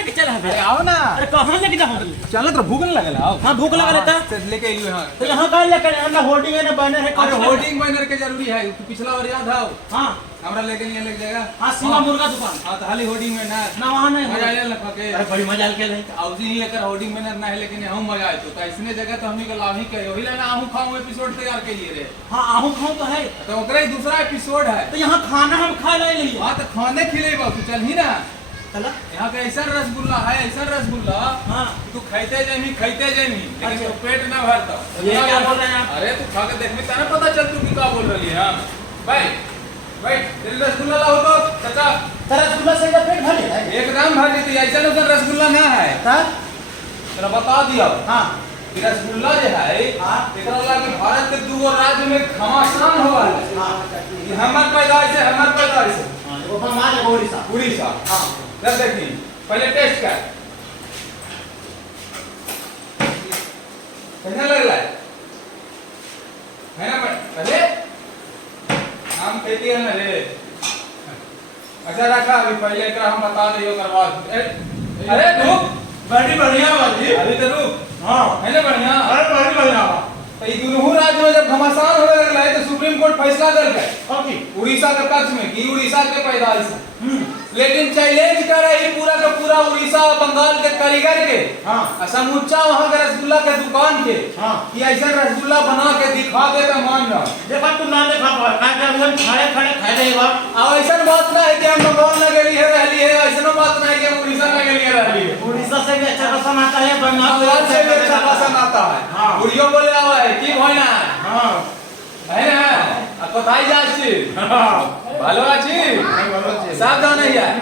लेके चला है? अरे आओ ना। अरे कहाँ लेके जा? चलो तो भूख नहीं लगल आओ। हाँ भूख लगा लेता लेके आई यहाँ। तो यहाँ कहाँ लेकर ना होर्डिंग है ना बैनर है। अरे होर्डिंग बैनर के जरूरी है। तू पिछला बार याद है? हाँ हमरा लेके नहीं लग जाएगा। हाँ सीमा मुर्गा दुकान। हाँ तो खाली होर्डिंग में ना वहाँ नहीं मजा आया लगा के। अरे बड़ी मजा आके नहीं औजी नहीं लेकर होर्डिंग में ना है लेकिन यहाँ मजा आए तो इसने जगह तो हमनी को लाभ ही कहे वही लेना आहू खाऊं एपिसोड तैयार के लिए रे। हाँ आहू खाऊं तो है तो ओकरा ही दूसरा एपिसोड है। तो यहाँ खाना हम खा ले लिए। हाँ तो खाने खिलेगा तू चल ही ना। चला यहाँ का ऐसा रसगुल्ला है ऐसा रसगुल्ला। हाँ तू खाते जामी लेकिन तो पेट ना भरता। ये क्या बोल रहे हैं आप? अरे तू खा के देखने ताना पता चल तू क्या बोल रही है। भाई तेरे रसगुल्ला लाओ तो चाचा। रसगुल्ला से पेट भर लेता है एकदम भर लेती है। ऐसा ना रसगुल्ला ना है तेरा बता दिया। हाँ कि रसगुल्ला जो है हाँ एकरा लागी भारत के दो राज्य में घमासान हुआ है। हाँ हमर पैदाइश है हमर पैदाइश है वो बंगाल है उड़ीसा। उड़ीसा। हाँ जब देखी पहले टेस्ट कर कैसा लग रहा है ना पहले हम खेती है ना रे। अच्छा रखा अभी पहले एकरा हम बता दियो करवा। अरे रुक बड़ी बढ़िया बाजी। अभी तो रुक। हाँ है ना बढ़िया। अरे बड़ी बढ़िया तो ये दोनों राज्य में जब घमासान होने लगला है तो सुप्रीम कोर्ट फैसला कर गए ओके उड़ीसा के पक्ष में कि उड़ीसा के पैदाइश है। लेकिन चैलेंज कर रही पूरा का पूरा उड़ीसा और बंगाल के कारीगर के। हाँ समूचा वहाँ के रसगुल्ला के दुकान के। हाँ कि ऐसा रसगुल्ला बना के दिखा दे तो मान लो। देखा तुम ना देखा अभी हम खाए खाए रहे बात। अब ऐसा बात ना है कि हम बंगाल में गई है रहली है। ऐसा बात ना है कि हम उड़ीसा में गई है रहली है। उड़ीसा से भी अच्छा रसम आता है बंगाल से भी अच्छा पसंद आता है। हाँ उड़ियो बोले आवा है की भइना हाँ है ना कोथाई जाछी ভালো আছি सब जाने यार।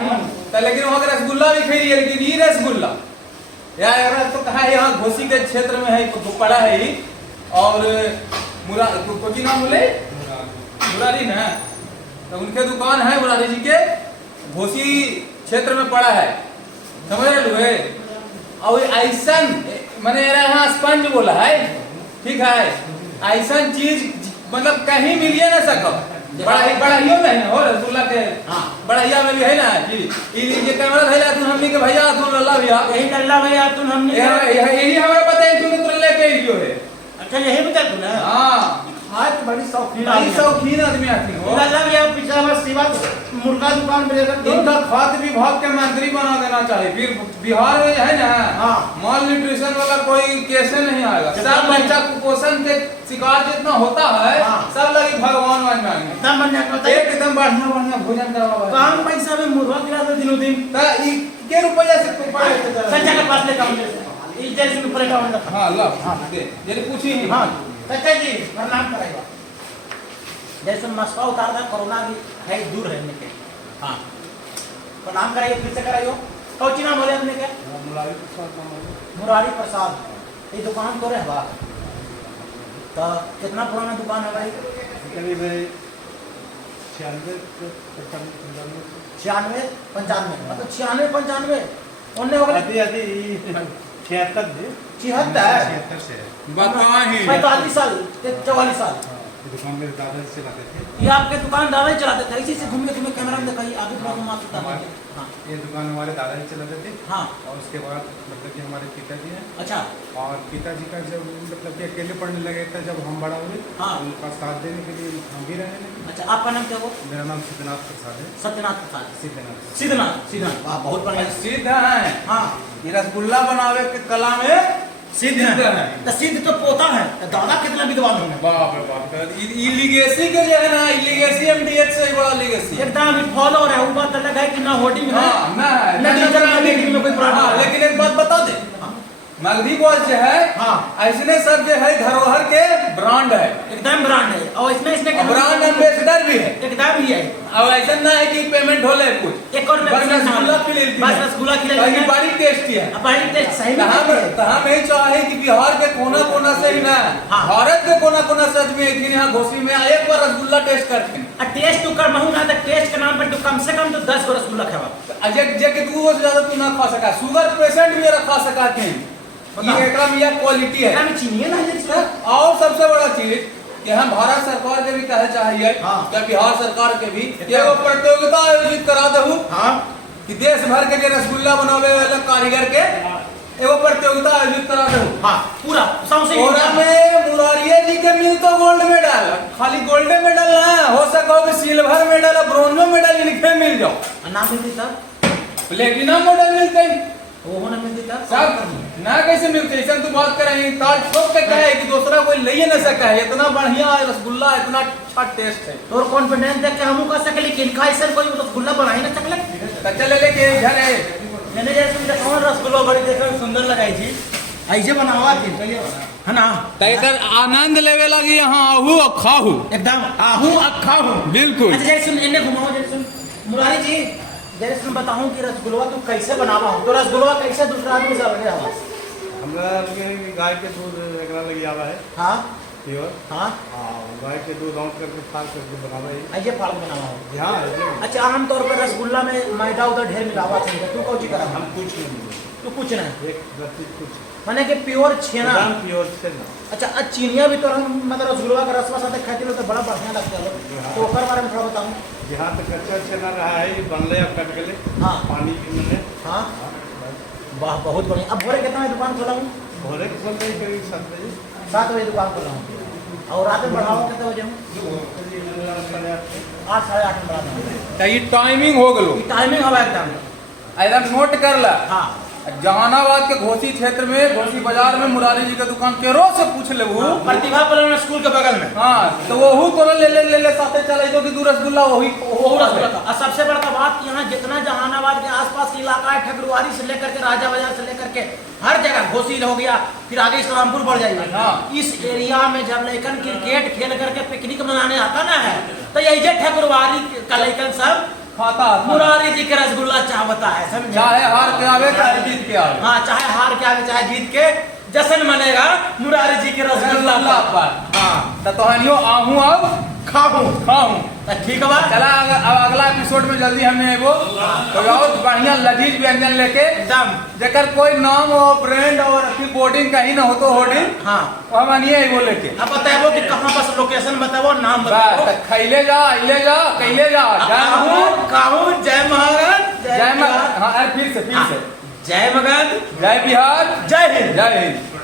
तो लेकिन वहाँ का रसगुल्ला भी खरीदी है लेकिन ये रसगुल्ला यार तो कहा है यहाँ घोसी के क्षेत्र में है पड़ा है ही। और कोची नाम बोले मुरारी ना। तो उनके दुकान है मुरारी जी के घोसी क्षेत्र में पड़ा है समझ रहे है। और ऐसा मैंने यहाँ स्पंज बोला है ठीक है। ऐसा चीज मतलब कहीं मिलिए ना सको। बड़ाइयो में है हो रसगुल्ला के। हाँ बड़ाइया में भी है ना कि ये कैमरा भैया तुम हमनी के भैया तुम लल्ला भैया यही लल्ला भैया तुम हमनी यही हमें पता है तुम तुम लेके आइयो है। अच्छा यही बता तू ना। हां आज तो बड़ी शौकीन आदमी आती हो। लल्ला भैया पिछला बार शिवा मुर्गा दुकान में लेकर इनका खाद्य विभाग के मंत्री बना देना चाहिए। फिर बिहार में है ना हाँ माल न्यूट्रिशन वाला कोई कैसे नहीं आएगा। सब बच्चा कुपोषण के शिकार जितना होता है सब लगी भगवान बन जाएंगे। एकदम बन जाएगा एकदम बढ़िया बढ़िया भोजन करवा। कम पैसा में मुर्गा खिला दे दिनों दिन। के रुपया से पड़े चाचा के पास ले काम इस जैसे में प्लेट ऑन रखा। हां ला दे जल्दी पूछी। हां चाचा जी प्रणाम कराइए। जैसे मस्का उतार था कोरोना भी है दूर रहने के। हाँ प्रणाम कराइए फिर से कराइए। कौची नाम बोले अपने के? मुरारी प्रसाद। ये दुकान तो रहे तो कितना पुराना दुकान है भाई? करीब 96 95 मतलब 96 95 उन्ने हो गए 76 से 45 साल 44 साल दुकान मेरे दादाजी चलाते थे। ये आपके दुकान दादा ही चलाते थे। इसी से घूमने घूमने कैमरा में दिखाइए आगे थोड़ा मारता था। हाँ ये दुकान हमारे दादाजी चलाते थे। हाँ और उसके बाद मतलब कि हमारे पिताजी हैं। अच्छा और पिताजी का जब मतलब कि अकेले पढ़ने लगे थे जब हम बड़ा हुए हाँ उनका साथ देने के लिए हम भी रहने लगे। अच्छा आपका नाम क्या? वो मेरा नाम सिद्धनाथ प्रसाद है। सत्यनाथ प्रसाद सिद्धनाथ सिद्धनाथ वाह बहुत बढ़िया सिद्ध है। हाँ ये रसगुल्ला बनावे के कला में सिद्ध है। तो सिद्ध तो पोता है दादा कितना विद्वान होंगे। बाप रे बाप ये लिगेसी के जो है ना लिगेसी एमडीएच से बड़ा लिगेसी एकदम फॉलो है। वो बात अलग है कि ना होर्डिंग है हां ना ना टीचर ना मीटिंग में कोई प्रॉब्लम। लेकिन एक बात बता दे मगधी बॉस जो है हाँ ऐसने सब जो है धरोहर के ब्रांड है एकदम ब्रांड है। और इसमें ब्रांड एम्बेसडर भी है एकदम ही है। अब ऐसा ना है कि पेमेंट हो ले कुछ एक और बस रसगुल्ला खिलाती बस रसगुल्ला खिलाएंगे। बड़ी टेस्टी है। बड़ी टेस्ट सही में हम यही चाहे कि बिहार के कोना कोना से ही ना भारत के कोना कोना से आदमी एक दिन यहाँ घोसी में एक बार रसगुल्ला टेस्ट करते हैं। टेस्ट तो कर महू ना तो टेस्ट के नाम पर तो कम से कम तो 10 गो रसगुल्ला खावा। जे कि तू से ज्यादा तू ना खा सका। शुगर पेशेंट भी रखा सकते हैं। ये एकरा में यह क्वालिटी है। हमें चीनी ना है। और सबसे बड़ा चीज कि हम भारत सरकार के भी कहे चाहिए हाँ। क्या बिहार सरकार के भी एगो प्रतियोगिता आयोजित करा दहु। हाँ कि देश भर के जे रसगुल्ला बनावे वाला कारीगर के एगो प्रतियोगिता आयोजित करा दो। हाँ पूरा सौंसे ओरा में मुरारिये जी के मिल तो गोल्ड मेडल, खाली गोल्ड मेडल ना हो सको कि सिल्वर मेडल ब्रोंज मेडल इनके मिल जाओ। नाम मिलती तब प्लेटिनम मेडल मिलते वो होना मिलती तब सब ना कैसे मिलते ऐसा तू बात करे ताल ठोक के कहे कि दूसरा कोई ले ना सका है, इतना बढ़िया रसगुल्ला इतना अच्छा टेस्ट है। और कॉन्फिडेंस देख के हमू कर सके लेकिन इनका ऐसा कोई रसगुल्ला बना ही ना सकले। तो चले लेके घर है मैंने जैसे देखो रसगुल्ला बड़ी देखो सुंदर लगाई थी ऐसे बनावा थी है ना। तैकर आनंद लेवे लगी यहाँ आहू और खाहू एकदम आहू अखा हूँ बिल्कुल। अच्छा जैसे इन्हें घुमाओ जैसे मुरारी जी जैसे बताऊं कि रसगुल्ला तू कैसे बनावा हो तो रसगुल्ला कैसे दूसरा आदमी से अलग आवा। हमरा गाय के दूध एकरा लगी आवा है हाँ प्योर। हाँ गाय के दूध आउट करके फाड़ करके बनावा है। ऐसे फाड़ के बनावा हो। यहाँ अच्छा आमतौर पर रसगुल्ला में मैदा उधर ढेर मिलावा चाहिए तू कौन सी करा हम कुछ नहीं तू कुछ नहीं एक रत्ती कुछ माने कि प्योर छेना। एकदम प्योर से ना। अच्छा आज चीनिया भी तो हम मतलब रसगुल्ला का रसवा साथे खाती हो तो बड़ा बढ़िया लगता है तो ओकर बारे में थोड़ा बताऊं। यहाँ तक कच्चा छेना रहा है ये बनले अब कट गले हाँ पानी की मिले। हाँ वाह बहुत बढ़िया। अब भोरे कितना बजे दुकान खोला हूँ? भोरे के खोल रही करीब 7 बजे 7 बजे दुकान खोला हूँ और रात में बढ़ाओ कितने बजे हूँ? 8 साढ़े 8 में बढ़ा हूँ। ये टाइमिंग हो गलो टाइमिंग हवा एकदम एकदम नोट कर ला। हाँ जहानाबाद के घोसी क्षेत्र में घोसी बाजार में मुरारी जी का दुकान केरो से पूछ ले वो प्रतिभा पलन स्कूल के बगल में। हाँ तो वो तोरा ले साथे चले तो कि दू रसगुल्ला वही वो रसगुल्ला था। और सबसे बड़ा बात यहाँ जितना जहानाबाद के आसपास के इलाका है ठकुरवारी से लेकर के राजा बाजार से लेकर के हर जगह घोसी हो गया फिर आगे इस्लामपुर बढ़ जाएगा। हाँ। इस एरिया में जब लेकिन क्रिकेट खेल करके पिकनिक मनाने आता ना है तो यही ठकुरवारी का लेकिन सब खाता मुरारी जी के रसगुल्ला चाहता है समझे। चाहे हार के आवे चाहे जीत के आवे। हाँ चाहे हार के आगे चाहे जीत के जश्न मनेगा मुरारी जी के रसगुल्ला पर। हाँ तो हनियो आहू अब खाऊं खाऊं ठीक है बा चला अब अगला एपिसोड में जल्दी हमने वो तो बहुत बढ़िया लजीज व्यंजन लेके एकदम जेकर कोई नाम और ब्रांड और अच्छी बोर्डिंग कहीं ना हो तो होर्डिंग हाँ हम आनिए वो लेके अब बताओ कि कहाँ बस लोकेशन बताओ नाम बस बताओ। तो खैले जा अइले जा कैले जा काहू जय महाराज जय हाँ फिर से जय मगध जय बिहार जय हिंद जय हिंद।